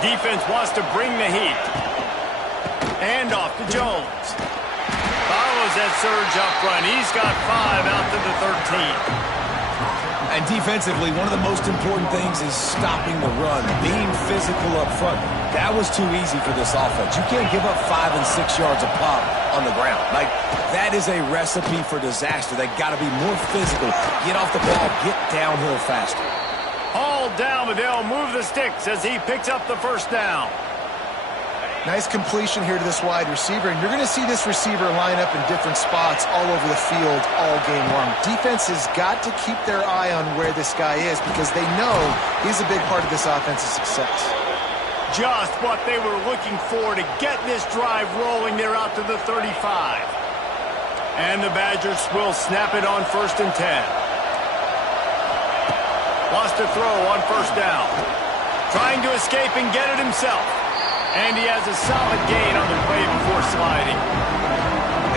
Defense wants to bring the heat. Hand off to Jones. Follows that surge up front. He's got 5 out to the 13. And defensively, one of the most important things is stopping the run, being physical up front. That was too easy for this offense. You can't give up 5 and 6 yards a pop on the ground. Like, that is a recipe for disaster. They got to be more physical, get off the ball, get downhill faster. Hauled down, but they'll move the sticks as he picks up the first down. Nice completion here to this wide receiver, and you're going to see this receiver line up in different spots all over the field all game long. Defense has got to keep their eye on where this guy is because they know he's a big part of this offense's success. Just what they were looking for to get this drive rolling. They're out to the 35. And the Badgers will snap it on 1st and 10. Wants to throw on 1st down. Trying to escape and get it himself. And he has a solid gain on the play before sliding.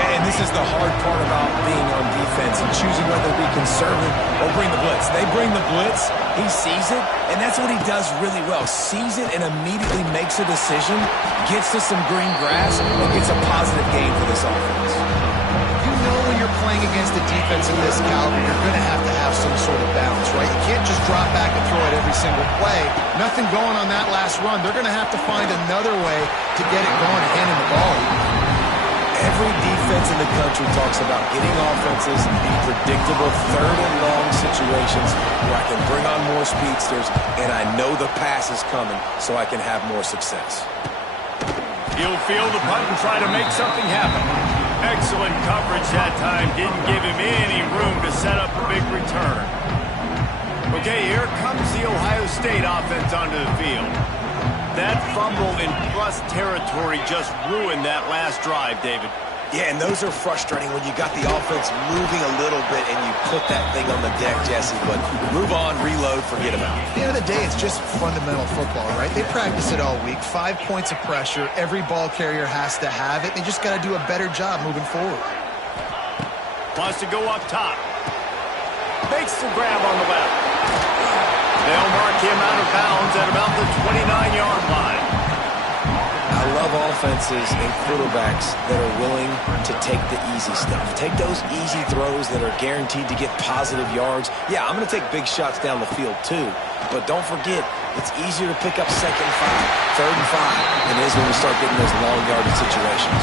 And this is the hard part about being on defense and choosing whether to be conservative or bring the blitz. They bring the blitz, he sees it, and that's what he does really well. Sees it and immediately makes a decision, gets to some green grass, and gets a positive gain for this offense. You know when you're playing against a defense of this caliber, you're going to have some sort of balance, right? You can't just drop back and throw it every single play. Nothing going on that last run. They're going to have to find another way to get it going and hand him the ball. Every defense in the country talks about getting offenses in predictable 3rd and long situations where I can bring on more speedsters and I know the pass is coming so I can have more success. He'll field the punt and try to make something happen. Excellent coverage that time. Didn't give him any room to set up a big return. Okay, here comes the Ohio State offense onto the field. That fumble in plus territory just ruined that last drive, David. Yeah, and those are frustrating when you got the offense moving a little bit and you put that thing on the deck, Jesse. But move on, reload, forget about it. At the end of the day, it's just fundamental football, right? They practice it all week. 5 points of pressure. Every ball carrier has to have it. They just got to do a better job moving forward. Wants to go up top. Makes the grab on the left. They'll mark him out of bounds at about the 29-yard line. I love offenses and quarterbacks that are willing to take the easy stuff. Take those easy throws that are guaranteed to get positive yards. Yeah, I'm going to take big shots down the field too. But don't forget, it's easier to pick up 2nd and 5, 3rd and 5 than it is when we start getting those long yardage situations.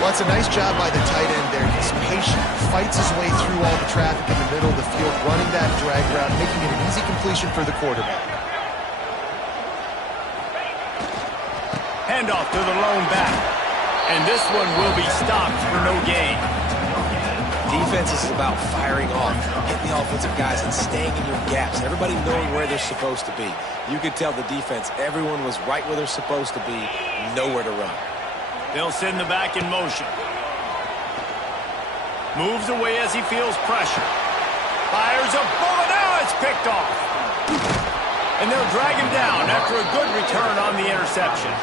Well, it's a nice job by the tight end there. He's patient, fights his way through all the traffic in the middle of the field, running that drag route, making it an easy completion for the quarterback. Handoff to the lone back. And this one will be stopped for no gain. Defense is about firing off, hitting the offensive guys and staying in your gaps. Everybody knowing where they're supposed to be. You could tell the defense, everyone was right where they're supposed to be, nowhere to run. They'll send the back in motion. Moves away as he feels pressure. Fires a bullet. Now it's picked off. And they'll drag him down after a good return on the interception.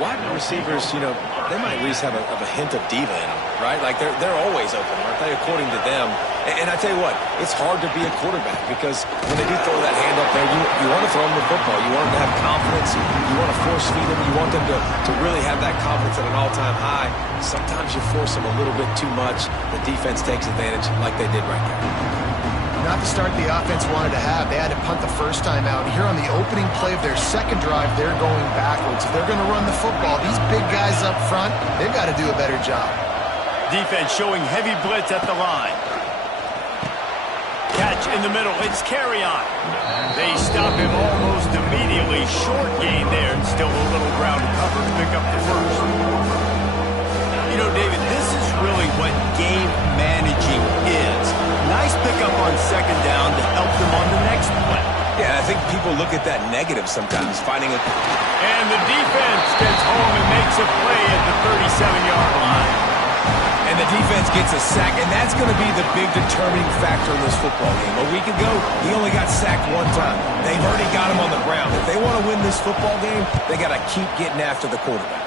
Wide receivers, you know, they might at least have a hint of diva in them, right? Like they're always open, aren't they, according to them? And I tell you what, it's hard to be a quarterback because when they do throw that hand up there, you want to throw them the football. You want them to have confidence. You want to force feed them. You want them to really have that confidence at an all-time high. Sometimes you force them a little bit too much. The defense takes advantage like they did right there. Not the start the offense wanted to have. They had to punt the first time out. Here on the opening play of their second drive, they're going backwards. If they're going to run the football, these big guys up front, they've got to do a better job. Defense showing heavy blitz at the line. Catch in the middle. It's carry on. They stop him almost immediately. Short gain there and still a little ground cover to pick up the first. You know, David, this is really what game managing is. Nice pickup on second down to help them on the next play. Yeah, I think people look at that negative sometimes, finding it. And the defense gets home and makes a play at the 37-yard line. And the defense gets a sack, and that's going to be the big determining factor in this football game. A week ago, he only got sacked 1 time. They've already got him on the ground. If they want to win this football game, they got to keep getting after the quarterback.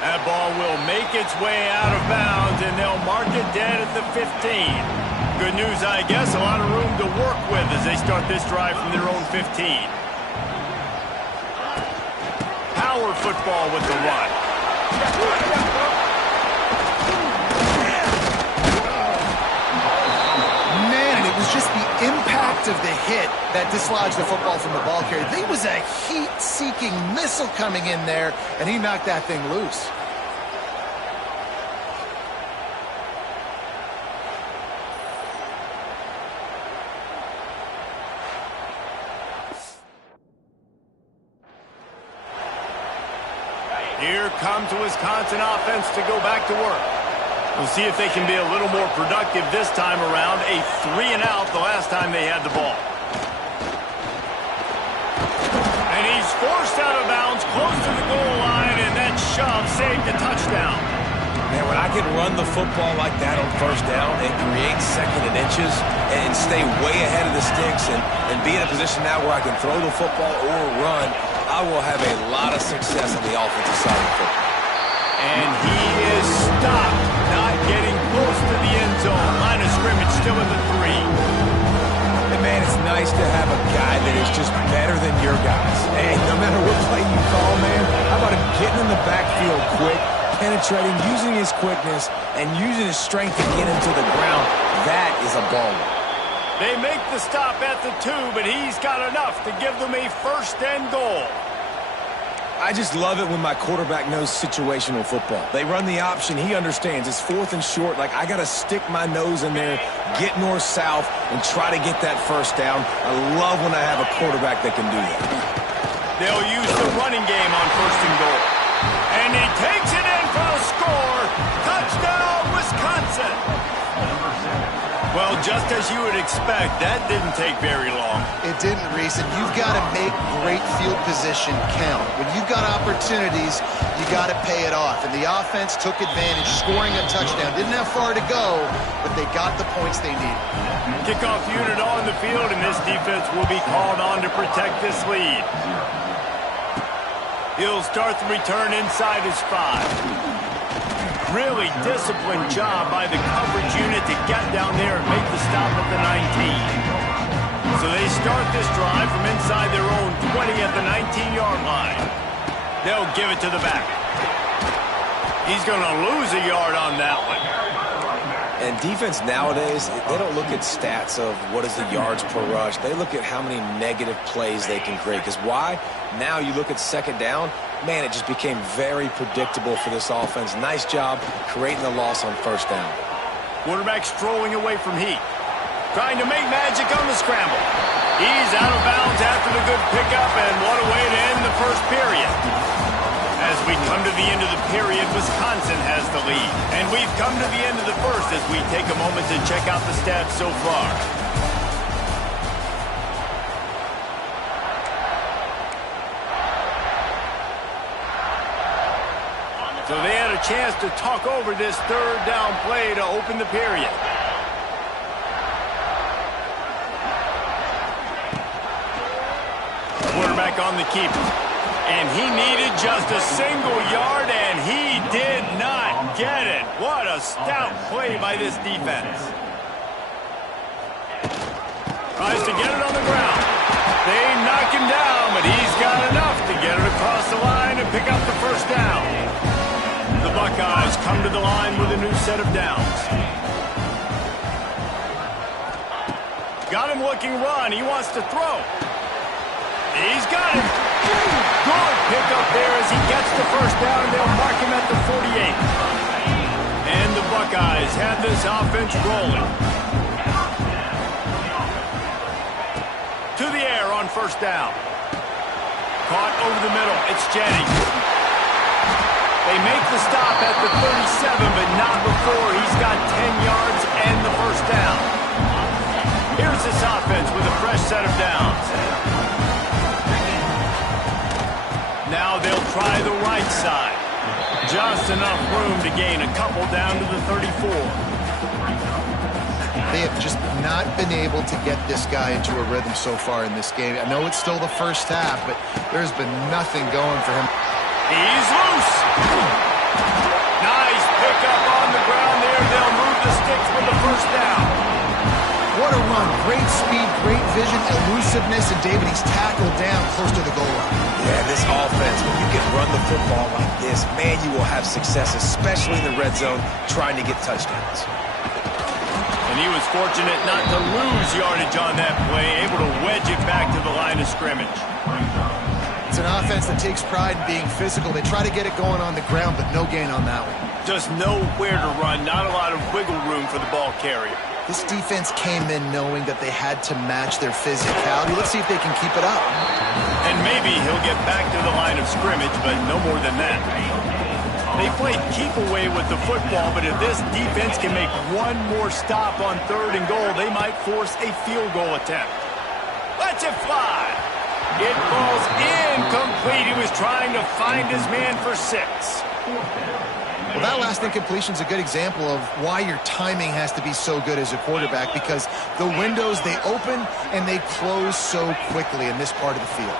That ball will make its way out of bounds, and they'll mark it dead at the 15. Good news, I guess, a lot of room to work with as they start this drive from their own 15. power football with the run. Man, and it was just the impact of the hit that dislodged the football from the ball carrier. There was a heat-seeking missile coming in there, and he knocked that thing loose. Here comes the Wisconsin offense to go back to work. We'll see if they can be a little more productive this time around. A 3-and-out the last time they had the ball. And he's forced out of bounds close to the goal line, and that shove saved a touchdown. Man, when I can run the football like that on first down and create second and inches and stay way ahead of the sticks and be in a position now where I can throw the football or run, I will have a lot of success on the offensive side of the football. And he is stopped, not getting close to the end zone. Line of scrimmage still at the 3. And man, it's nice to have a guy that is just better than your guys. And no matter what play you call, man, how about him getting in the backfield quick, penetrating, using his quickness, and using his strength to get him to the ground. That is a baller. They make the stop at the 2, but he's got enough to give them a first and goal. I just love it when my quarterback knows situational football. They run the option. He understands. It's 4th and short. Like, I got to stick my nose in there, get north-south, and try to get that first down. I love when I have a quarterback that can do that. They'll use the running game on first and goal. And he takes it in for a score. Touchdown, Wisconsin. Well, just as you would expect, that didn't take very long. It didn't, Reese, and you've got to make great field position count. When you've got opportunities, you got to pay it off. And the offense took advantage, scoring a touchdown. Didn't have far to go, but they got the points they needed. Kickoff unit on the field, and this defense will be called on to protect this lead. He'll start the return inside his 5. Really disciplined job by the coverage unit to get down there and make the stop at the 19. So they start this drive from inside their own 20 at the 19-yard line. They'll give it to the back. He's going to lose a yard on that one. And defense nowadays, they don't look at stats of what is the yards per rush. They look at how many negative plays they can create. Because why? Now you look at second down, man, it just became very predictable for this offense. Nice job creating the loss on first down. Quarterback strolling away from He. Trying to make magic on the scramble. He's out of bounds after the good pickup, and what a way to end the first period. As we come to the end of the period, Wisconsin has the lead. And we've come to the end of the first as we take a moment to check out the stats so far. So they had a chance to talk over this third down play to open the period. Quarterback on the keeper. And he needed just a single yard, and he did not get it. What a stout play by this defense. Tries to get it on the ground. They knock him down, but he's got enough to get it across the line and pick up the first down. The Buckeyes come to the line with a new set of downs. Got him looking run. He wants to throw. He's got it. Good pickup there as he gets the first down. They'll mark him at the 48. And the Buckeyes have this offense rolling. To the air on first down. Caught over the middle. It's Jennings. They make the stop at the 37, but not before he's got 10 yards and the first down. Here's this offense with a fresh set of downs. Now they'll try the right side. Just enough room to gain a couple down to the 34. They have just not been able to get this guy into a rhythm so far in this game. I know it's still the first half, but there's been nothing going for him. He's loose. Nice pickup on the ground there. They'll move the sticks with the first down. What a run. Great speed, great vision, elusiveness, and David, he's tackled down close to the goal line. Yeah, this offense, when you can run run the football like this, man, you will have success, especially in the red zone, trying to get touchdowns. And he was fortunate not to lose yardage on that play, able to wedge it back to the line of scrimmage. It's an offense that takes pride in being physical. They try to get it going on the ground, but no gain on that one. Just nowhere to run, not a lot of wiggle room for the ball carrier. This defense came in knowing that they had to match their physicality. Let's see if they can keep it up. And maybe he'll get back to the line of scrimmage, but no more than that. They played keep away with the football, but if this defense can make one more stop on 3rd and goal, they might force a field goal attempt. Let's it fly. It falls incomplete. He was trying to find his man for 6. Well, that last incompletion is a good example of why your timing has to be so good as a quarterback, because the windows, they open and they close so quickly in this part of the field.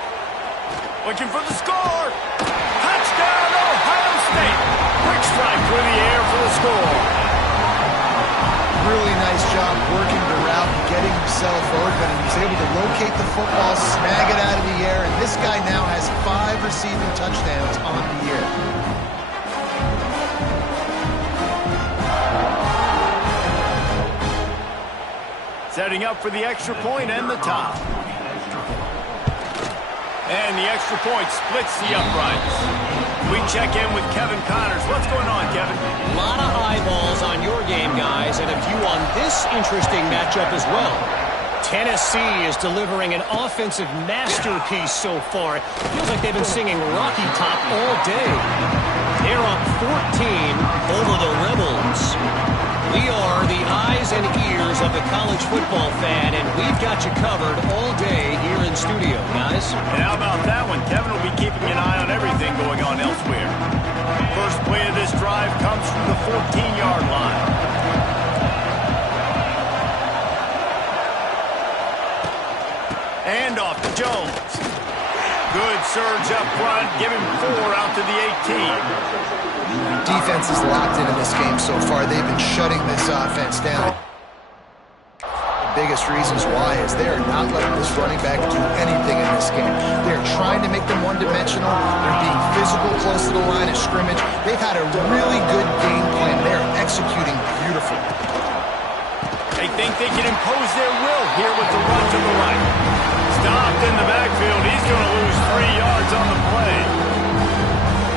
Looking for the score. Touchdown, Ohio State. Quick strike through the air for the score. Really nice job working the route and getting himself open, and he's able to locate the football, snag it out of the air, and this guy now has 5 receiving touchdowns on the year. Setting up for the extra point and the top. And the extra point splits the uprights. We check in with Kevin Connors. What's going on, Kevin? A lot of eyeballs on your game, guys, and a view on this interesting matchup as well. Tennessee is delivering an offensive masterpiece so far. It feels like they've been singing Rocky Top all day. They're up 14 over the Rebels. We are the eyes and ears of the college football fan, and we've got you covered all day here in studio, guys. And how about that one? Kevin will be keeping an eye on everything going on elsewhere. First play of this drive comes from the 14-yard line. And off to Jones. Good surge up front. Give him 4 out to the 18. Defense is locked in this game so far. They've been shutting this offense down. The biggest reasons why is they are not letting this running back do anything in this game. They're trying to make them one-dimensional. They're being physical close to the line of scrimmage. They've had a really good game plan. They're executing beautifully. They think they can impose their will here with the run to the right. Stopped in the backfield. He's going to lose 3 yards on the play.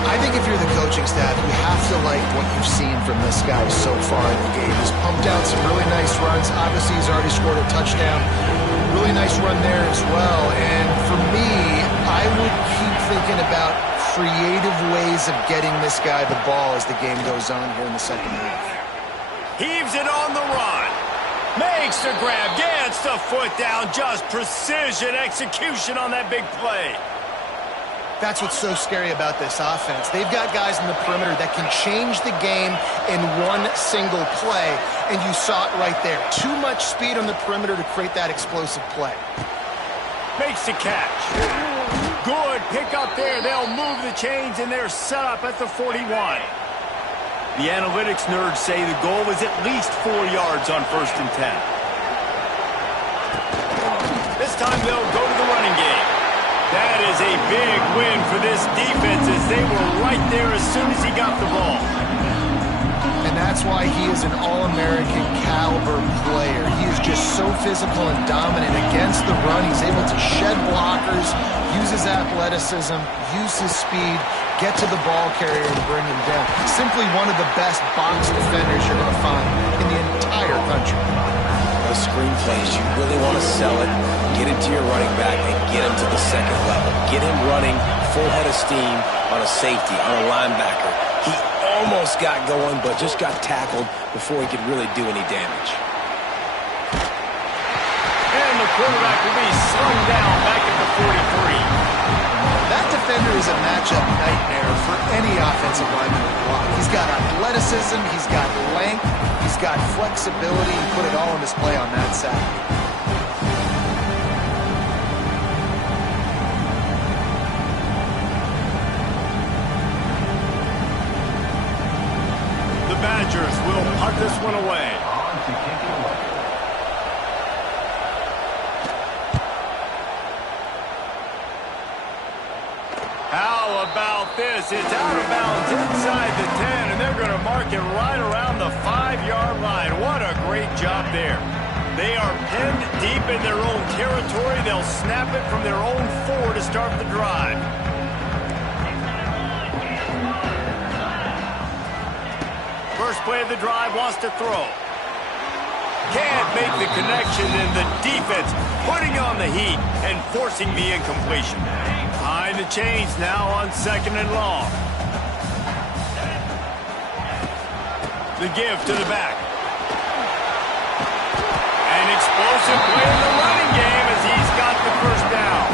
I think if you're the coaching staff, you have to like what you've seen from this guy so far in the game. He's pumped out some really nice runs. Obviously, he's already scored a touchdown. Really nice run there as well. And for me, I would keep thinking about creative ways of getting this guy the ball as the game goes on here in the second half. Heaves it on the run. Makes the grab. Gets the foot down. Just precision execution on that big play. That's what's so scary about this offense. They've got guys in the perimeter that can change the game in one single play, and you saw it right there. Too much speed on the perimeter to create that explosive play. Makes the catch. Good pick up there. They'll move the chains, and they're set up at the 41. The analytics nerds say the goal is at least 4 yards on 1st and 10. This time they'll go to the running game. That is a big win for this defense as they were right there as soon as he got the ball. And that's why he is an All-American caliber player. He is just so physical and dominant against the run. He's able to shed blockers, use his athleticism, use his speed, get to the ball carrier and bring him down. Simply one of the best box defenders you're going to find in the entire country. Those screen plays, you really want to sell it, get it to your running back, and get him to the second level. Get him running full head of steam on a safety, on a linebacker. He almost got going, but just got tackled before he could really do any damage. And the quarterback will be slung down back at the 43. That defender is a matchup nightmare for any offensive lineman to block. He's got athleticism, he's got length, he's got flexibility. He put it all on display on that side. The Badgers will punt this one away. How about this? It's out of bounds inside the 10, and they're going to mark it right around the 5-yard line. What a great job there. They are pinned deep in their own territory. They'll snap it from their own 4 to start the drive. First play of the drive, wants to throw. Can't make the connection, and the defense putting on the heat and forcing the incompletion. Behind the chains now on 2nd and long. The give to the back. An explosive play in the running game as he's got the first down.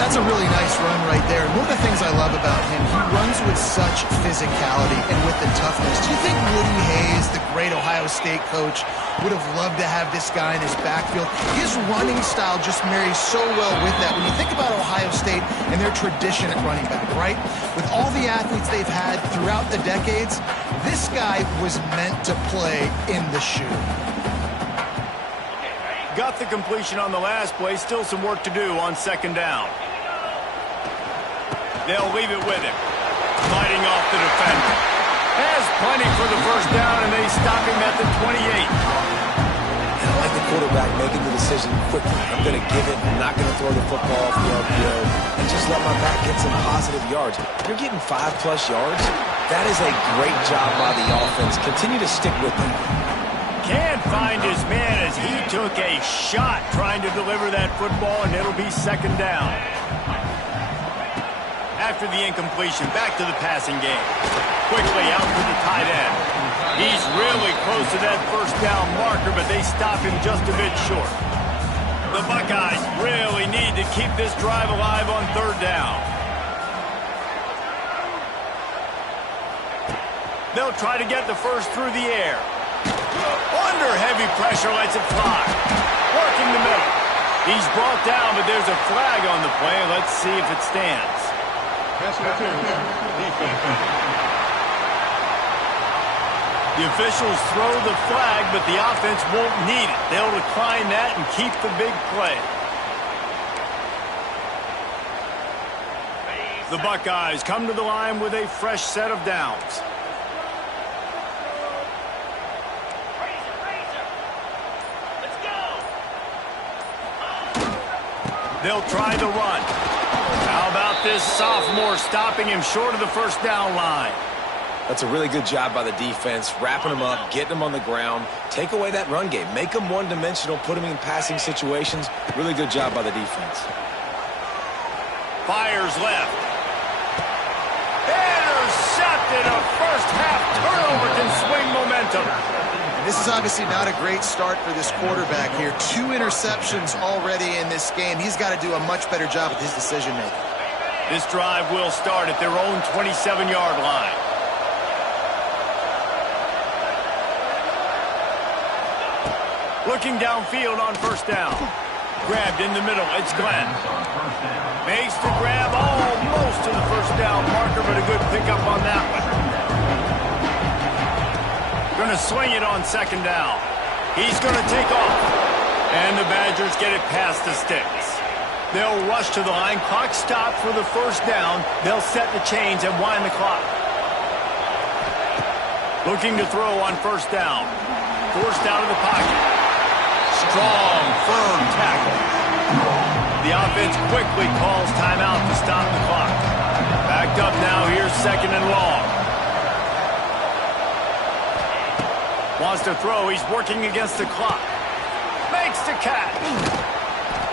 That's a really nice run right there. And one of the things I love about him, he runs with such physicality and with the toughness. Do you think Woody Hayes, the great Ohio State coach, would have loved to have this guy in his backfield? His running style just marries so well with that. When you think about Ohio State and their tradition at running back, right? With all the athletes they've had throughout the decades, this guy was meant to play in the shoe. Got the completion on the last play. Still some work to do on 2nd down. They'll leave it with him. Fighting off the defender. Has plenty for the first down, and they stop him at the 28. I like the quarterback making the decision quickly. I'm going to give it. I'm not going to throw the football off the RPO and just let my back get some positive yards. You're getting 5+ yards. That is a great job by the offense. Continue to stick with it. Can't find his man as he took a shot trying to deliver that football, and it'll be 2nd down. After the incompletion, back to the passing game. Quickly out to the tight end. He's really close to that first down marker, but they stop him just a bit short. The Buckeyes really need to keep this drive alive on 3rd down. They'll try to get the first through the air. Under heavy pressure, lets it fly. Working the middle. He's brought down, but there's a flag on the play. Let's see if it stands. The officials throw the flag, but the offense won't need it. They'll decline that and keep the big play. The Buckeyes come to the line with a fresh set of downs. They'll try the run. How about this sophomore stopping him short of the first down line? That's a really good job by the defense, wrapping them up, getting them on the ground. Take away that run game. Make them one-dimensional, put them in passing situations. Really good job by the defense. Fires left. Intercepted. A first-half turnover can swing momentum. This is obviously not a great start for this quarterback here. 2 interceptions already in this game. He's got to do a much better job with his decision-making. This drive will start at their own 27-yard line. Looking downfield on first down. Grabbed in the middle. It's Glenn. Makes the grab almost to the first down marker, but a good pickup on that one. Going to swing it on 2nd down. He's going to take off. And the Badgers get it past the sticks. They'll rush to the line. Clock stopped for the first down. They'll set the chains and wind the clock. Looking to throw on first down. Forced out of the pocket. Strong, firm tackle. The offense quickly calls timeout to stop the clock. Backed up now. Here's 2nd and long. Wants to throw. He's working against the clock. Makes the catch.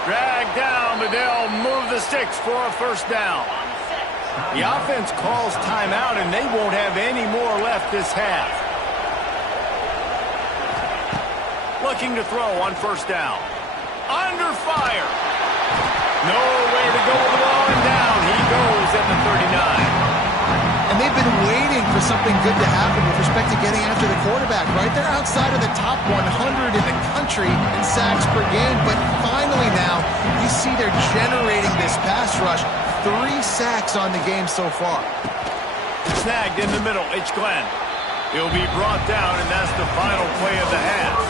Dragged down, but they'll move the sticks for a first down. The offense calls timeout, and they won't have any more left this half. Looking to throw on first down. Under fire. Nowhere to go with the ball, and down he goes at the 39. And they've been waiting for something good to happen with respect to getting after the quarterback, right? They're outside of the top 100 in the country in sacks per game, but finally now you see they're generating this pass rush. 3 sacks on the game so far. Snagged in the middle. It's Glenn. He'll be brought down, and that's the final play of the half.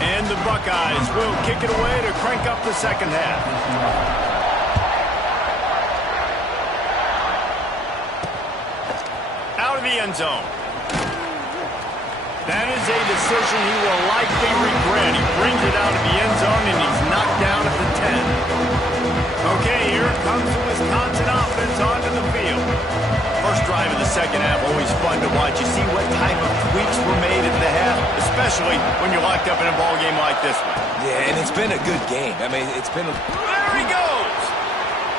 And the Buckeyes will kick it away to crank up the second half. end zone. That is a decision he will likely regret. He brings it out of the end zone, and he's knocked down at the 10. Okay, here comes the Wisconsin offense onto the field. First drive of the second half, always fun to watch. You see what type of tweaks were made at the half, especially when you're locked up in a ball game like this one. Yeah, and it's been a good game. I mean, it's been... There he goes!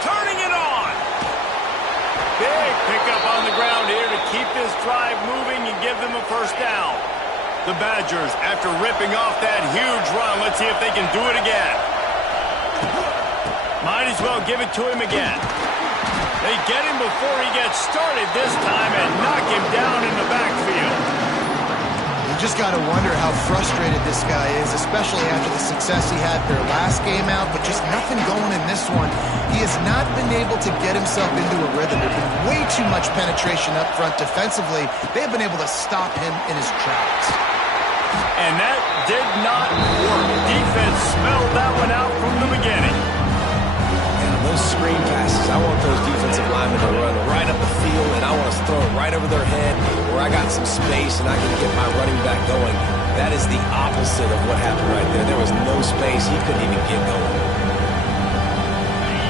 Turning it on! Big pickup on the ground here to keep this drive moving and give them a first down. The Badgers, after ripping off that huge run, let's see if they can do it again. Might as well give it to him again. They get him before he gets started this time and knock him down in the backfield. You just got to wonder how frustrated this guy is, especially after the success he had their last game out, but just nothing going in this one. He has not been able to get himself into a rhythm. There's been way too much penetration up front defensively. They have been able to stop him in his tracks. And that did not work. Defense smelled that one out from the beginning. Those screen passes, I want those defensive linemen to run right up the field, and I want to throw it right over their head where I got some space and I can get my running back going. That is the opposite of what happened right there. There was no space. He couldn't even get going.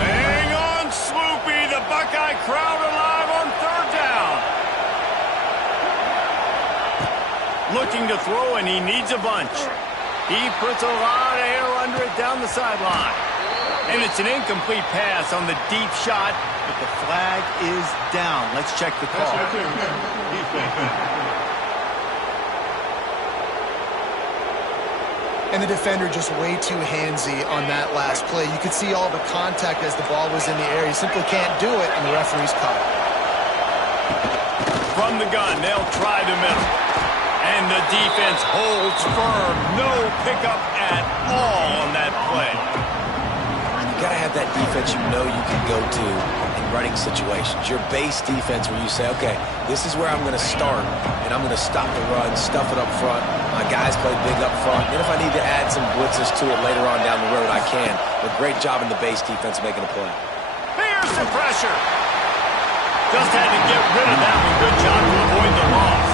Hang on, Sloopy. The Buckeye crowd alive on third down. Looking to throw, and he needs a bunch. He puts a lot of air under it down the sideline. And it's an incomplete pass on the deep shot, but the flag is down. Let's check the call. And the defender just way too handsy on that last play. You could see all the contact as the ball was in the air. He simply can't do it, and the referee's caught it. From the gun, they'll try the middle. And the defense holds firm. No pickup at all on that play. You got to have that defense you know you can go to in running situations. Your base defense where you say, okay, this is where I'm going to start, and I'm going to stop the run, stuff it up front. My guys play big up front. Then if I need to add some blitzes to it later on down the road, I can. But great job in the base defense making a play. Here's the pressure. Just had to get rid of that one. Good job to avoid the loss.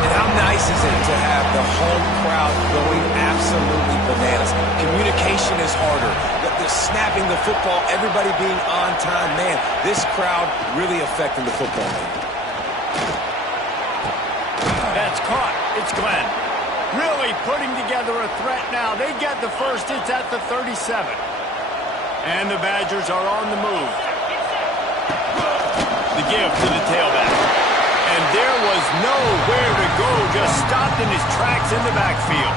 And how nice is it to have the home crowd going absolutely bananas? Communication is harder. The snapping the football, everybody being on time. Man, this crowd really affecting the football game. That's caught. It's Glenn. Really putting together a threat now. They get the first. It's at the 37. And the Badgers are on the move. The give to the tailback. And there was nowhere to go. Just stopped in his tracks in the backfield.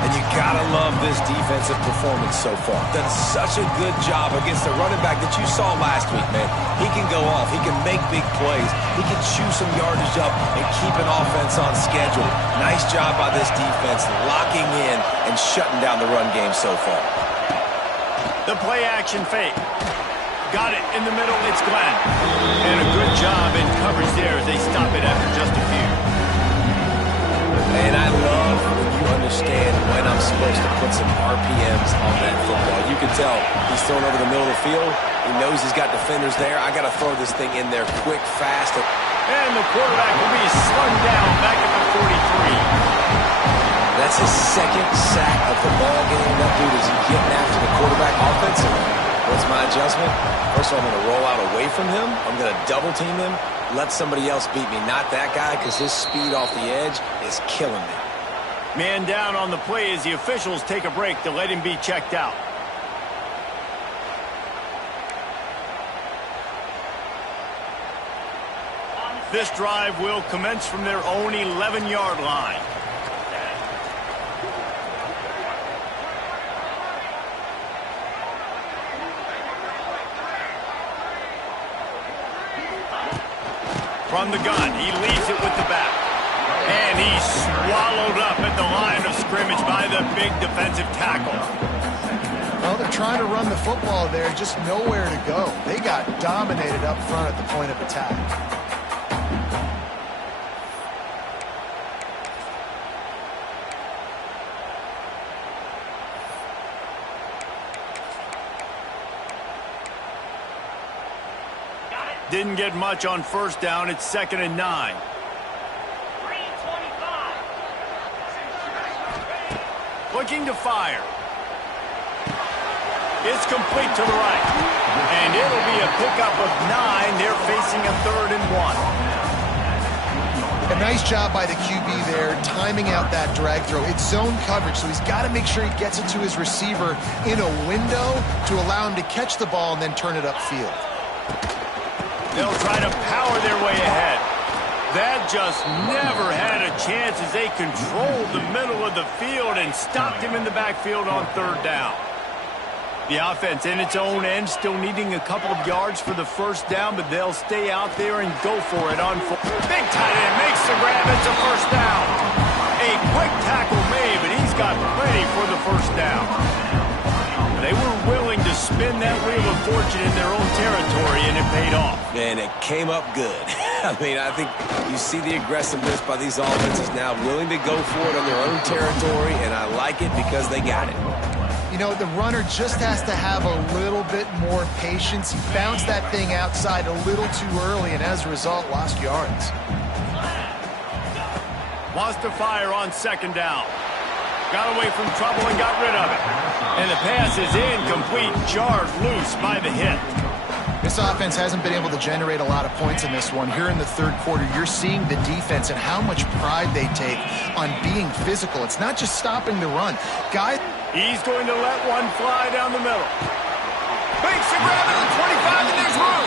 And you gotta love this defensive performance so far. Done such a good job against the running back that you saw last week, man. He can go off. He can make big plays. He can chew some yardage up and keep an offense on schedule. Nice job by this defense locking in and shutting down the run game so far. The play action fake. Got it in the middle. It's Glenn. And a good job in coverage there as they stop it after just a few. And I love when you understand when I'm supposed to put some RPMs on that football. You can tell he's throwing over the middle of the field. He knows he's got defenders there. I got to throw this thing in there quick, fast. And the quarterback will be slung down back at the 43. That's his second sack of the ball game. That dude is getting after the quarterback offensively. What's my adjustment? First of all, I'm going to roll out away from him. I'm going to double team him. Let somebody else beat me, not that guy, because his speed off the edge is killing me. Man down on the play as the officials take a break to let him be checked out. This drive will commence from their own 11-yard line. From the gun, he leaves it with the back. And he's swallowed up at the line of scrimmage by the big defensive tackle. Well, they're trying to run the football there, just nowhere to go. They got dominated up front at the point of attack. Didn't get much on first down. It's 2nd and 9. Looking to fire. It's complete to the right. And it'll be a pickup of 9. They're facing a 3rd and 1. A nice job by the QB there, timing out that drag throw. It's zone coverage, so he's got to make sure he gets it to his receiver in a window to allow him to catch the ball and then turn it upfield. They'll try to power their way ahead. That just never had a chance as they controlled the middle of the field and stopped him in the backfield on 3rd down. The offense in its own end still needing a couple of yards for the first down, but they'll stay out there and go for it on 4. Big tight end makes the grab. It's a first down. A quick tackle made, but he's got plenty for the first down. They were willing to spin that wheel of fortune in their own territory, and it paid off. And it came up good. I mean, I think you see the aggressiveness by these offenses now, willing to go for it on their own territory, and I like it because they got it. You know, the runner just has to have a little bit more patience. He bounced that thing outside a little too early, and as a result, lost yards. Wants to fire on 2nd down. Got away from trouble and got rid of it. And the pass is incomplete, jarred loose by the hit. This offense hasn't been able to generate a lot of points in this one. Here in the 3rd quarter, you're seeing the defense and how much pride they take on being physical. It's not just stopping the run. Guys, he's going to let one fly down the middle. Makes the grab at the 25, and there's room.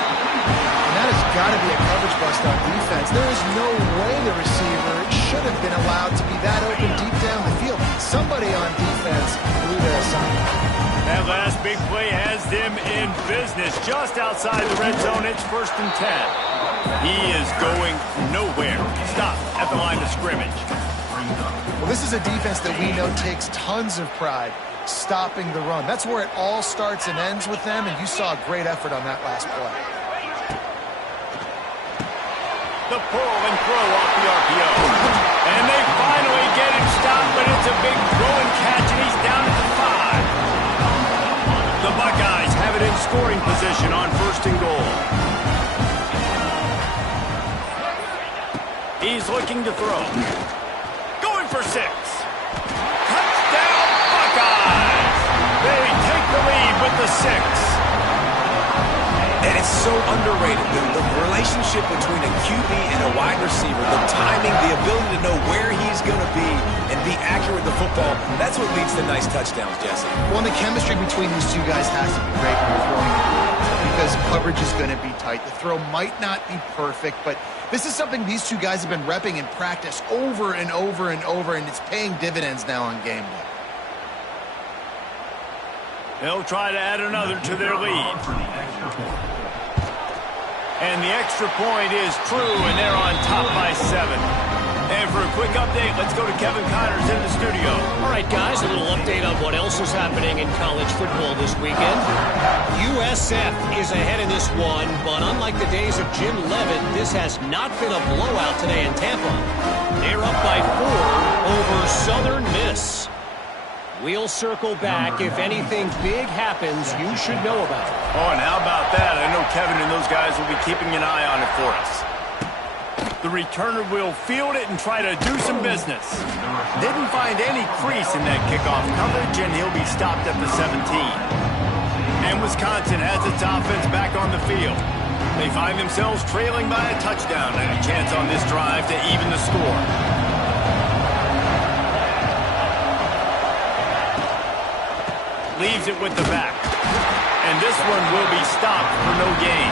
And that has got to be a coverage bust on defense. There is no way the receiver should have been allowed to be that open deep down the field. Somebody on defense blew their assignment. That last big play has them in business just outside the red zone. It's 1st and 10. He is going nowhere. Stop at the line of scrimmage. Well, this is a defense that we know takes tons of pride stopping the run. That's where it all starts and ends with them, and you saw a great effort on that last play. The pull and throw off the RPO. And they finally get him stopped, but it's a big throw and catch, and he's down at the 5. The Buckeyes have it in scoring position on 1st and goal. He's looking to throw. Going for 6. Touchdown, Buckeyes! They take the lead with the 6. And it's so underrated. The relationship between a QB and a wide receiver, the timing, the ability to know where he's going to be and be accurate with the football, that's what leads to nice touchdowns, Jesse. Well, the chemistry between these two guys has to be great when you're throwing because coverage is going to be tight. The throw might not be perfect, but this is something these two guys have been repping in practice over and over and over, and it's paying dividends now on game day. They'll try to add another to their lead. And the extra point is true, and they're on top by 7. And for a quick update, let's go to Kevin Connors in the studio. All right, guys, a little update on what else is happening in college football this weekend. USF is ahead in this one, but unlike the days of Jim Leavitt, this has not been a blowout today in Tampa. They're up by 4 over Southern Miss. We'll circle back. If anything big happens, you should know about it. Oh, and how about that? I know Kevin and those guys will be keeping an eye on it for us. The returner will field it and try to do some business. Didn't find any crease in that kickoff coverage, and he'll be stopped at the 17. And Wisconsin has its offense back on the field. They find themselves trailing by a touchdown and a chance on this drive to even the score. Leaves it with the back. And this one will be stopped for no gain.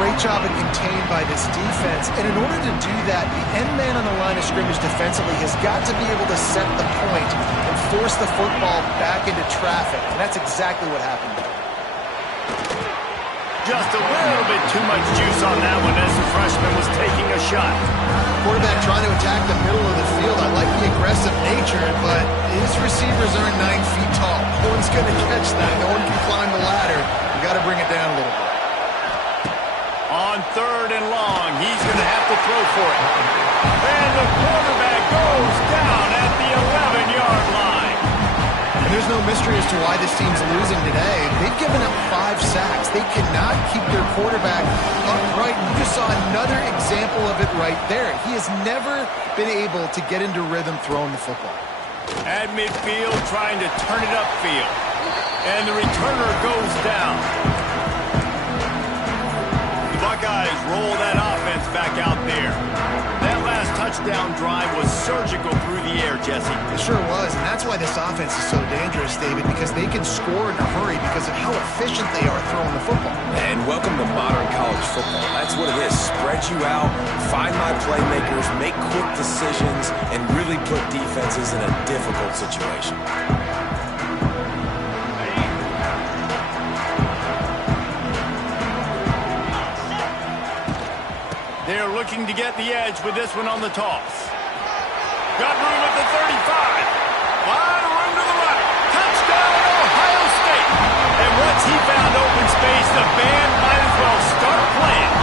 Great job and contained by this defense. And in order to do that, the end man on the line of scrimmage defensively has got to be able to set the point and force the football back into traffic. And that's exactly what happened there. Just a little bit too much juice on that one as the freshman was taking a shot. Quarterback trying to attack the middle of the field. I like the aggressive nature, but his receivers aren't 9 feet tall. No one's going to catch that. No one can climb the ladder. You got to bring it down a little bit. On 3rd and long, he's going to have to throw for it. And the quarterback goes down at the 11-yard line. And there's no mystery as to why this team's losing today. They've given up 5 sacks. They cannot keep their quarterback upright. You just saw another example of it right there. He has never been able to get into rhythm throwing the football. At midfield, trying to turn it upfield. And the returner goes down. The Buckeyes roll that offense back out there. That last touchdown drive was surgical through the air, Jesse. It sure was, and that's why this offense is so dangerous, David, because they can score in a hurry because of how efficient they are throwing the football. And welcome to modern college football. That's what it is. Spread you out, find my playmakers, make quick decisions, and really put defenses in a difficult situation. They're looking to get the edge with this one on the toss. Got room at the 35. Lot of room to the right. Touchdown, Ohio State. And once he found open space, the band might as well start playing.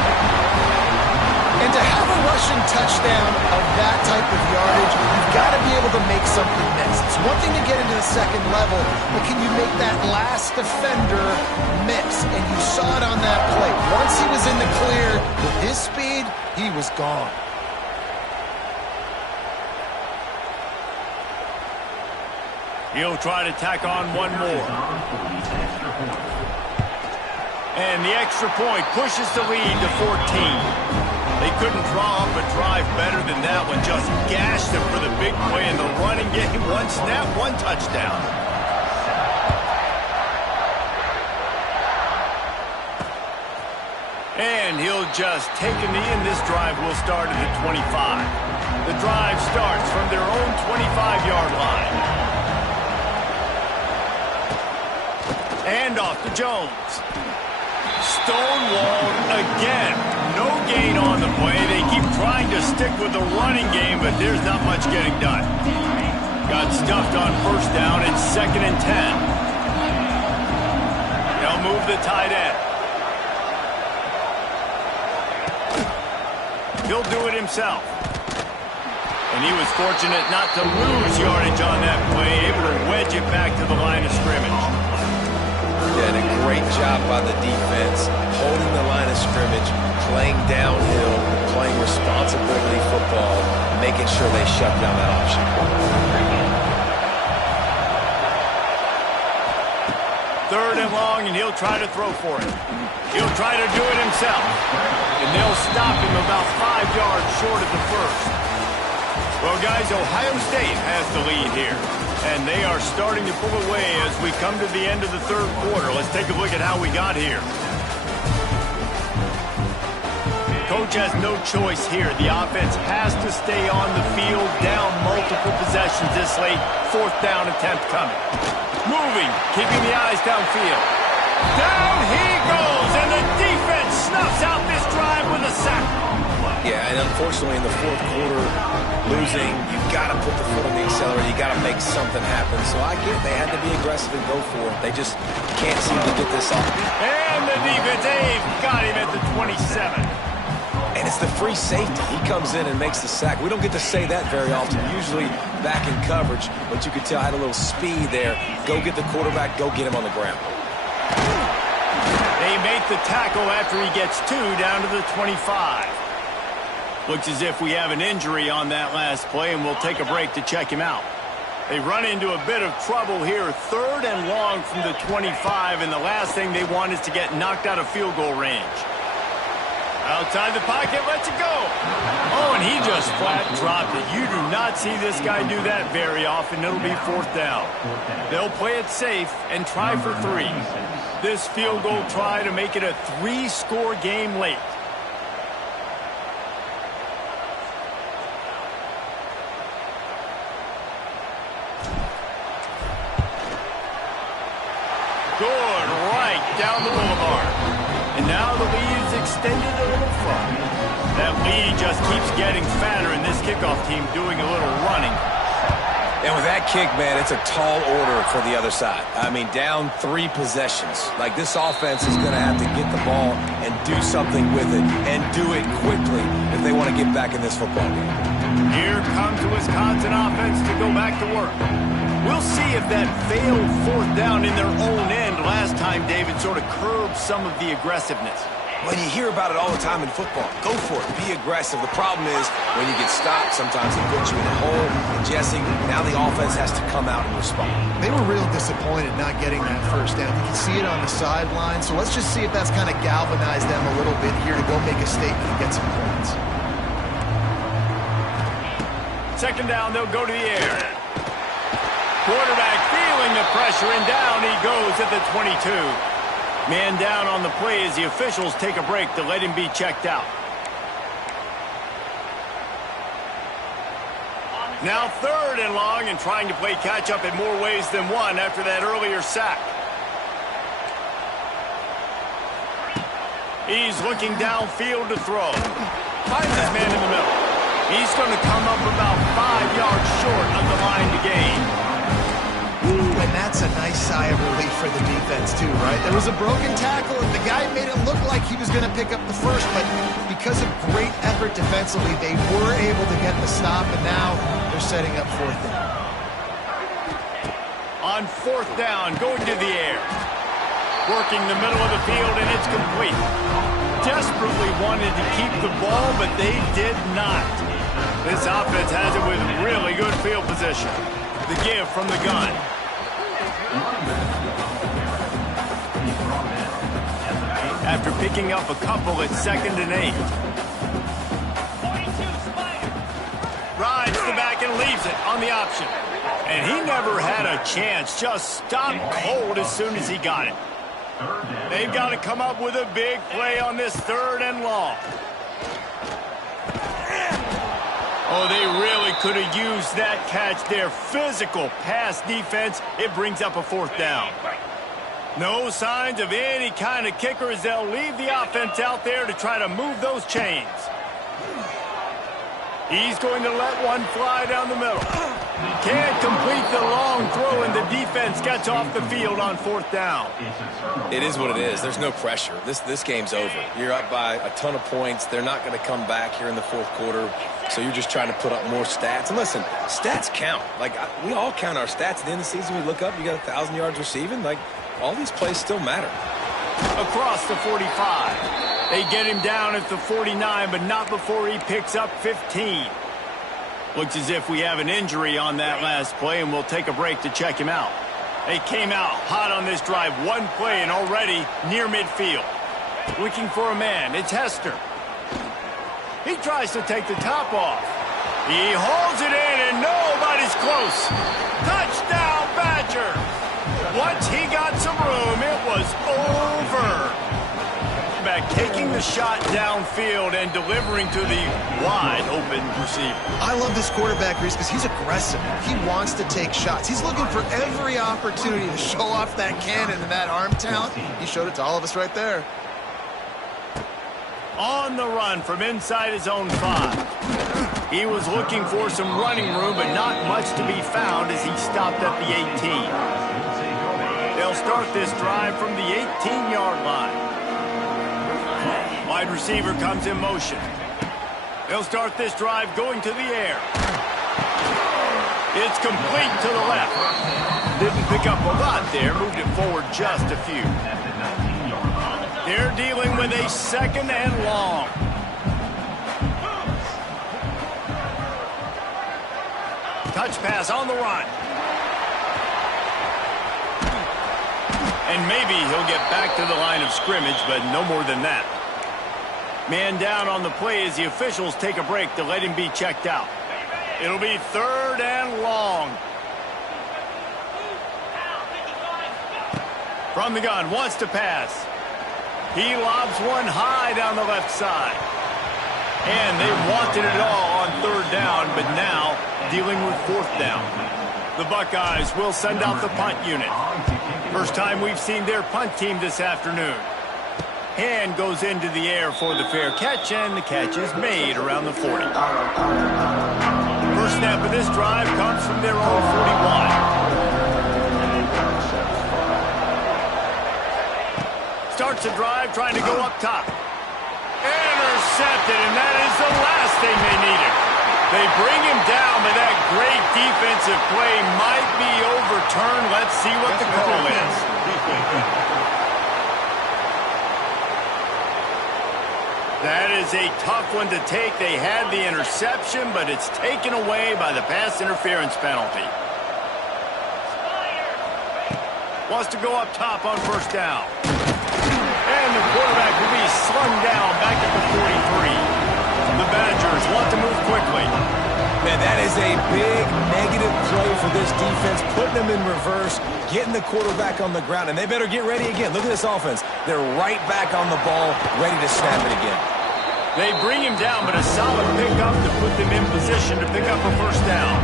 And to have a rushing touchdown of that type of yardage, you've got to be able to make something miss. It's one thing to get into the second level, but can you make that last defender miss? And you saw it on that play. Once he was in the clear, with his speed, he was gone. He'll try to tack on one more. And the extra point pushes the lead to 14. They couldn't draw up a drive better than that one. Just gashed them for the big play in the running game. One snap, one touchdown. And he'll just take a knee, and this drive will start at the 25. The drive starts from their own 25-yard line. And off to Jones. Stonewalled again. No gain on the play. They keep trying to stick with the running game, but there's not much getting done. Got stuffed on first down. It's 2nd and 10. They'll move the tight end. He'll do it himself. And he was fortunate not to lose yardage on that play, able to wedge it back to the line of scrimmage. Yeah, and a great job by the defense, holding the line of scrimmage, playing downhill, playing responsibility football, making sure they shut down that option. Third and long, and he'll try to throw for it. He'll try to do it himself. And they'll stop him about 5 yards short of the first. Well, guys, Ohio State has the lead here. And they are starting to pull away as we come to the end of the third quarter. Let's take a look at how we got here. Coach has no choice here. The offense has to stay on the field, down multiple possessions this late. 4th down attempt coming. Moving, keeping the eyes downfield. Down he goes, and the defense snuffs out this drive with a sack. Yeah, and unfortunately in the fourth quarter, losing, you've got to put the foot on the accelerator. You got to make something happen. So I get they had to be aggressive and go for it. They just can't seem to get this off. And the defense, they've got him at the 27. And it's the free safety. He comes in and makes the sack. We don't get to say that very often. Usually back in coverage, but you could tell I had a little speed there. Go get the quarterback, go get him on the ground. They make the tackle after he gets 2 down to the 25. Looks as if we have an injury on that last play, and we'll take a break to check him out. They run into a bit of trouble here. 3rd and long from the 25, and the last thing they want is to get knocked out of field goal range. Outside the pocket, lets it go. Oh, and he just flat dropped it. You do not see this guy do that very often. It'll be 4th down. They'll play it safe and try for 3. This field goal try to make it a 3-score game late. Good, right down the boulevard. And now the lead is extended a little further. That lead just keeps getting fatter, and this kickoff team doing a little running. And with that kick, man, it's a tall order for the other side. I mean, down 3 possessions. Like, this offense is going to have to get the ball and do something with it, and do it quickly if they want to get back in this football game. Here comes the Wisconsin offense to go back to work. We'll see if that failed fourth down in their own end last time, David, sort of curbed some of the aggressiveness. Well, you hear about it all the time in football. Go for it. Be aggressive. The problem is when you get stopped, sometimes it puts you in a hole. And Jesse, now the offense has to come out and respond. They were real disappointed not getting that first down. You can see it on the sideline. So let's just see if that's kind of galvanized them a little bit here to go make a statement and get some points. Second down, they'll go to the air. Quarterback feeling the pressure, and down he goes at the 22. Man down on the play as the officials take a break to let him be checked out. Now third and long, and trying to play catch-up in more ways than one after that earlier sack. He's looking downfield to throw. Finds his man in the middle. He's going to come up about 5 yards short of the line to gain. And that's a nice sigh of relief for the defense, too, right? There was a broken tackle, and the guy made it look like he was going to pick up the first, but because of great effort defensively, they were able to get the stop, and now they're setting up fourth down. On fourth down, going to the air. Working the middle of the field, and it's complete. Desperately wanted to keep the ball, but they did not. This offense has it with really good field position. The give from the gun. After picking up a couple at 2nd and 8. Rides the back and leaves it on the option. And he never had a chance. Just stopped cold as soon as he got it. They've got to come up with a big play on this 3rd and long. Oh, they really could have used that catch. Their physical pass defense, it brings up a 4th down. No signs of any kind of kicker as they'll leave the offense out there to try to move those chains. He's going to let one fly down the middle. Can't complete the long throw, and the defense gets off the field on 4th down. It is what it is. There's no pressure. This game's over. You're up by a ton of points. They're not going to come back here in the 4th quarter, so you're just trying to put up more stats. And listen, stats count. Like, we all count our stats. At the end of the season, we look up, you got 1,000 yards receiving. Like, all these plays still matter. Across the 45. They get him down at the 49, but not before he picks up 15. Looks as if we have an injury on that last play, and we'll take a break to check him out. They came out hot on this drive. One play and already near midfield. Looking for a man. It's Hester. He tries to take the top off. He hauls it in, and nobody's close. Touchdown, Badger. Once he got some room, it was over. Back taking the shot downfield and delivering to the wide open receiver. I love this quarterback, Reese, because he's aggressive. He wants to take shots. He's looking for every opportunity to show off that cannon and that arm talent. He showed it to all of us right there. On the run from inside his own 5. He was looking for some running room, but not much to be found as he stopped at the 18. They'll start this drive from the 18-yard line. Wide receiver comes in motion. They'll start this drive going to the air. It's complete to the left. Didn't pick up a lot there, moved it forward just a few. They're dealing with a 2nd and long. Touch pass on the run. And maybe he'll get back to the line of scrimmage, but no more than that. Man down on the play as the officials take a break to let him be checked out. It'll be 3rd and long. From the gun, wants to pass. He lobs one high down the left side. And they wanted it all on 3rd down, but now dealing with 4th down. The Buckeyes will send out the punt unit. First time we've seen their punt team this afternoon. Hand goes into the air for the fair catch, and the catch is made around the 40. First snap of this drive comes from their own 41. Starts the drive, trying to go up top. Intercepted, and that is the last thing they needed. They bring him down, but that great defensive play might be overturned. Let's see what the call is. That is a tough one to take. They had the interception, but it's taken away by the pass interference penalty. Wants to go up top on first down. And the quarterback will be slung down back at the 43. The Badgers want to move quickly. Man, that is a big negative play for this defense, putting them in reverse, getting the quarterback on the ground, and they better get ready again. Look at this offense. They're right back on the ball, ready to snap it again. They bring him down, but a solid pickup to put them in position to pick up a first down.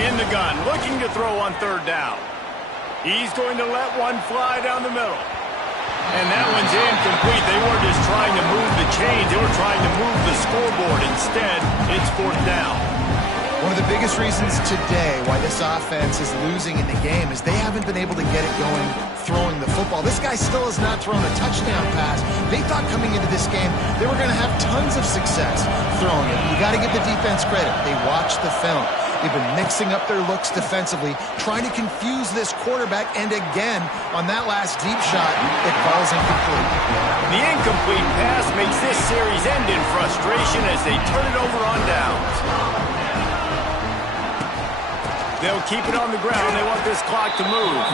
In the gun, looking to throw on third down. He's going to let one fly down the middle. And that one's incomplete. They weren't just trying to move the chains. They were trying to move the scoreboard. Instead, it's fourth down. One of the biggest reasons today why this offense is losing in the game is they haven't been able to get it going throwing the football. This guy still has not thrown a touchdown pass. They thought coming into this game they were going to have tons of success throwing it. You got to give the defense credit. They watched the film. They've been mixing up their looks defensively, trying to confuse this quarterback, and again, on that last deep shot, it falls incomplete. The incomplete pass makes this series end in frustration as they turn it over on downs. They'll keep it on the ground. They want this clock to move.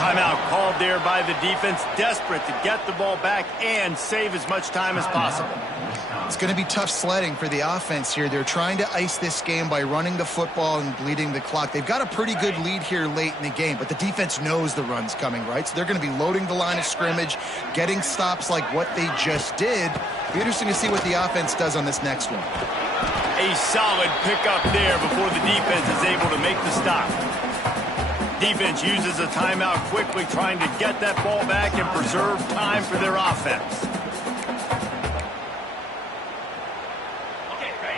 Timeout called there by the defense, desperate to get the ball back and save as much time as possible. It's going to be tough sledding for the offense here. They're trying to ice this game by running the football and bleeding the clock. They've got a pretty good lead here late in the game, but the defense knows the run's coming, right? So they're going to be loading the line of scrimmage, getting stops like what they just did. It'll be interesting to see what the offense does on this next one. A solid pickup there before the defense is able to make the stop. Defense uses a timeout quickly, trying to get that ball back and preserve time for their offense.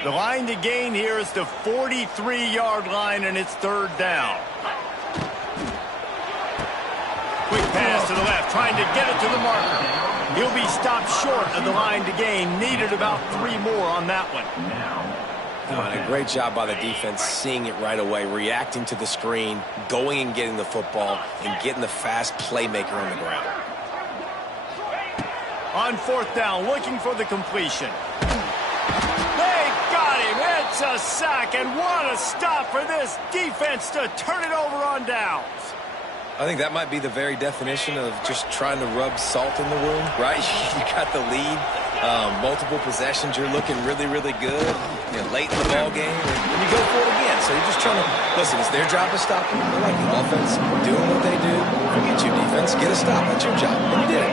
The line to gain here is the 43-yard line, and it's third down. Quick pass to the left, trying to get it to the marker. He'll be stopped short of the line to gain. Needed about 3 more on that one. A great job by the defense, seeing it right away, reacting to the screen, going and getting the football, and getting the fast playmaker on the ground. On fourth down, looking for the completion. They got him. It's a sack, and what a stop for this defense to turn it over on downs. I think that might be the very definition of just trying to rub salt in the wound, right? You got the lead, multiple possessions, you're looking really, really good, late in the ball game, and you go for it again. So you're just trying to, listen, it's their job to stop them. They're like the offense, doing what they do. Forget you, defense, get a stop. That's your job, and you did it.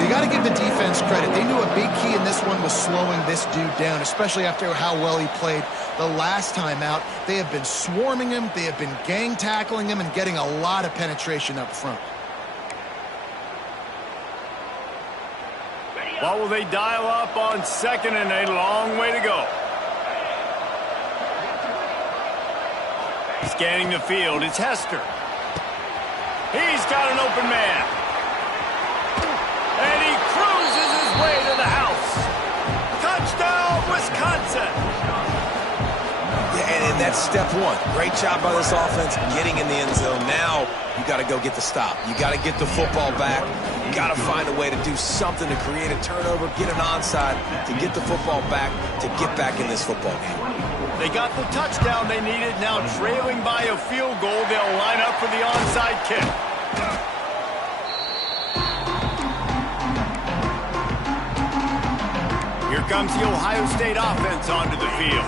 You got to give the defense credit. They knew a big key in this one was slowing this dude down, especially after how well he played the last time out. They have been swarming him. They have been gang tackling him and getting a lot of penetration up front. What will they dial up on second and a long way to go? Scanning the field, it's Hester. He's got an open man. And he cruises his way to the house. Touchdown, Wisconsin. Yeah, and that's step one. Great job by this offense getting in the end zone. Now you got to go get the stop. You got to get the football back. You got to find a way to do something to create a turnover, get an onside, to get the football back, to get back in this football game. They got the touchdown they needed. Now trailing by a field goal, they'll line up for the onside kick. Here comes the Ohio State offense onto the field.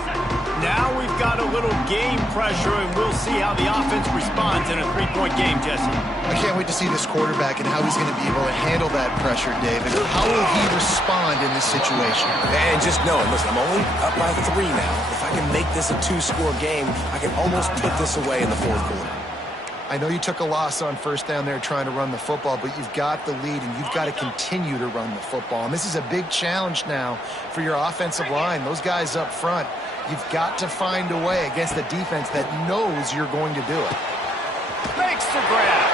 Now we've got a little game pressure, and we'll see how the offense responds in a 3-point game, Jesse. I can't wait to see this quarterback and how he's going to be able to handle that pressure, David. How will he respond in this situation? And just knowing, listen, I'm only up by 3 now. If I can make this a 2-score game, I can almost put this away in the fourth quarter. I know you took a loss on first down there trying to run the football, but you've got the lead, and you've got to continue to run the football. And this is a big challenge now for your offensive line. Those guys up front, you've got to find a way against a defense that knows you're going to do it. Makes the grab.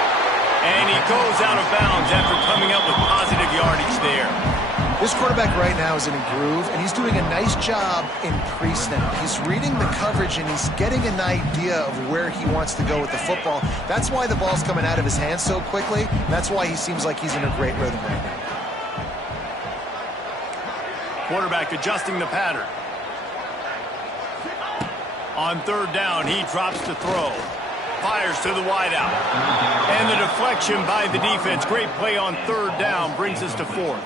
And he goes out of bounds after coming up with positive yardage there. This quarterback right now is in a groove, and he's doing a nice job in pre-snap. He's reading the coverage, and he's getting an idea of where he wants to go with the football. That's why the ball's coming out of his hands so quickly. That's why he seems like he's in a great rhythm right now. Quarterback adjusting the pattern. On third down, he drops to throw. Fires to the wideout. And the deflection by the defense. Great play on third down brings us to fourth.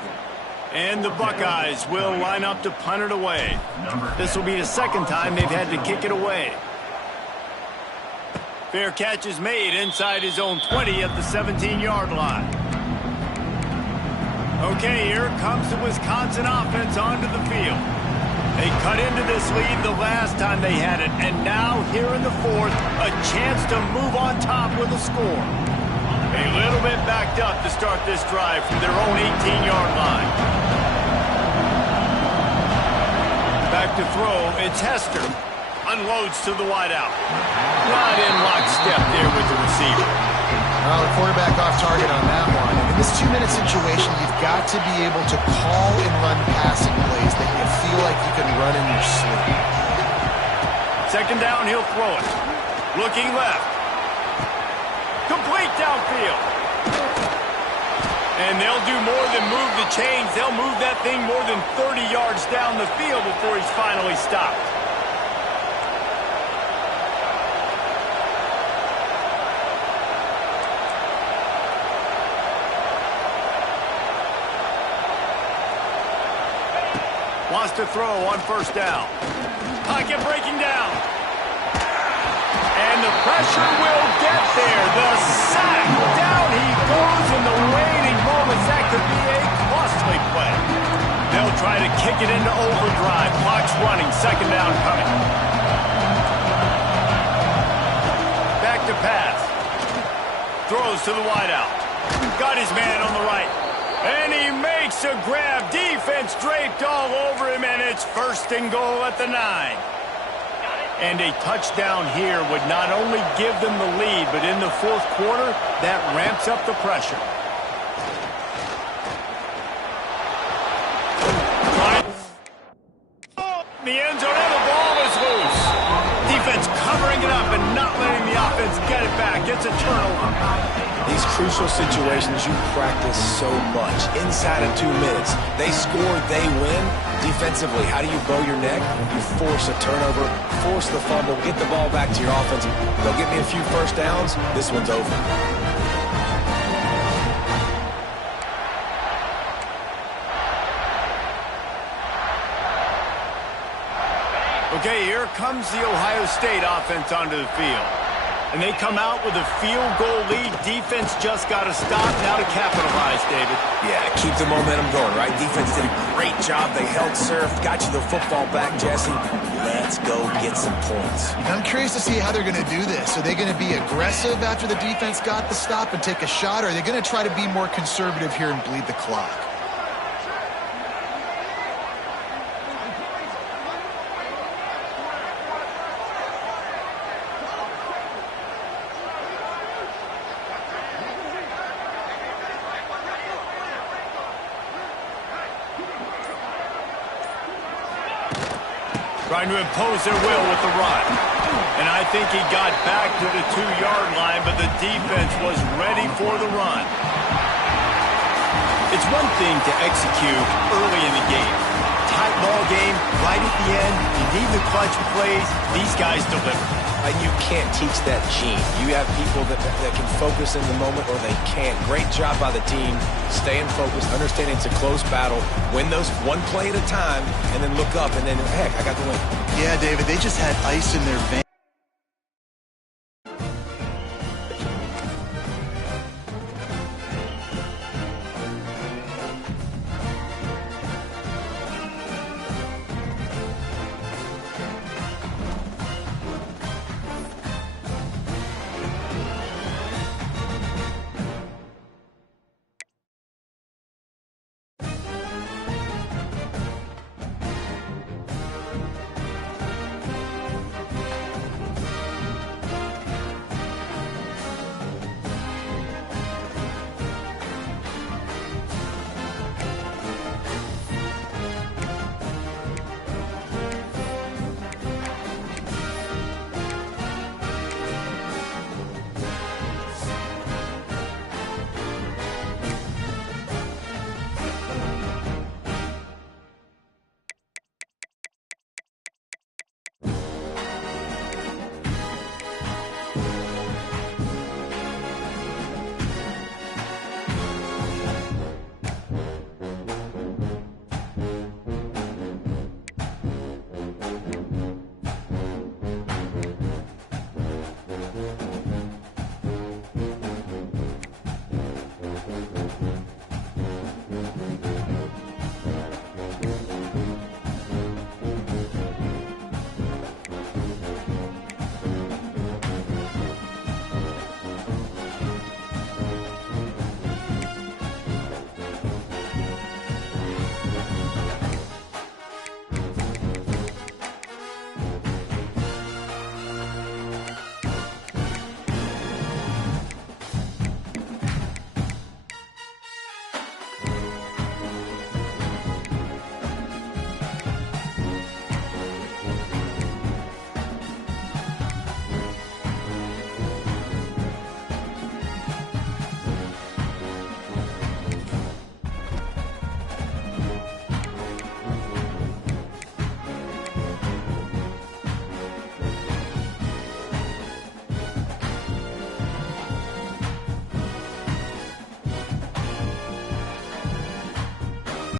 And the Buckeyes will line up to punt it away. This will be the second time they've had to kick it away. Fair catch is made inside his own 20 at the 17-yard line. Okay, here comes the Wisconsin offense onto the field. They cut into this lead the last time they had it, and now here in the fourth, a chance to move on top with a score. A little bit backed up to start this drive from their own 18-yard line. Back to throw, it's Hester. Unloads to the wideout. Not in lockstep there with the receiver. Well, the quarterback off target on that one. In this 2-minute situation, you've got to be able to call and run passing plays that you feel like you can run in your sleep. Second down, he'll throw it. Looking left. Complete downfield. And they'll do more than move the chains. They'll move that thing more than 30 yards down the field before he's finally stopped. Wants to throw on first down. Pocket breaking down. And the pressure will get there. The sack. Down he goes in the waiting moments. That could be a costly play. They'll try to kick it into overdrive. Clock's running. Second down coming. Back to pass. Throws to the wideout. Got his man on the right. And he makes a grab. Defense draped all over him, and it's first and goal at the 9. And a touchdown here would not only give them the lead, but in the fourth quarter, that ramps up the pressure. The end zone, and the ball is loose. Defense covering it up and not letting the offense get it back. It's a turnover. These crucial situations you practice so much. Inside of 2 minutes, they score, they win. Defensively, how do you bow your neck? You force a turnover, force the fumble, get the ball back to your offense. They'll get me a few first downs. This one's over. Okay, here comes the Ohio State offense onto the field. And they come out with a field goal lead. Defense just got to stop now to capitalize, David. Yeah, keep the momentum going, right? Defense did a great job. They held serve, got you the football back, Jesse. Let's go get some points. I'm curious to see how they're going to do this. Are they going to be aggressive after the defense got the stop and take a shot, or are they going to try to be more conservative here and bleed the clock? Trying to impose their will with the run. And I think he got back to the 2-yard line, but the defense was ready for the run. It's one thing to execute early in the game. Tight ball game, right at the end. You need the clutch plays. These guys deliver. And you can't teach that gene. You have people that can focus in the moment or they can't. Great job by the team, staying focused, understanding it's a close battle, win those one play at a time, and then look up and then, heck, I got the win. Yeah, David, they just had ice in their veins.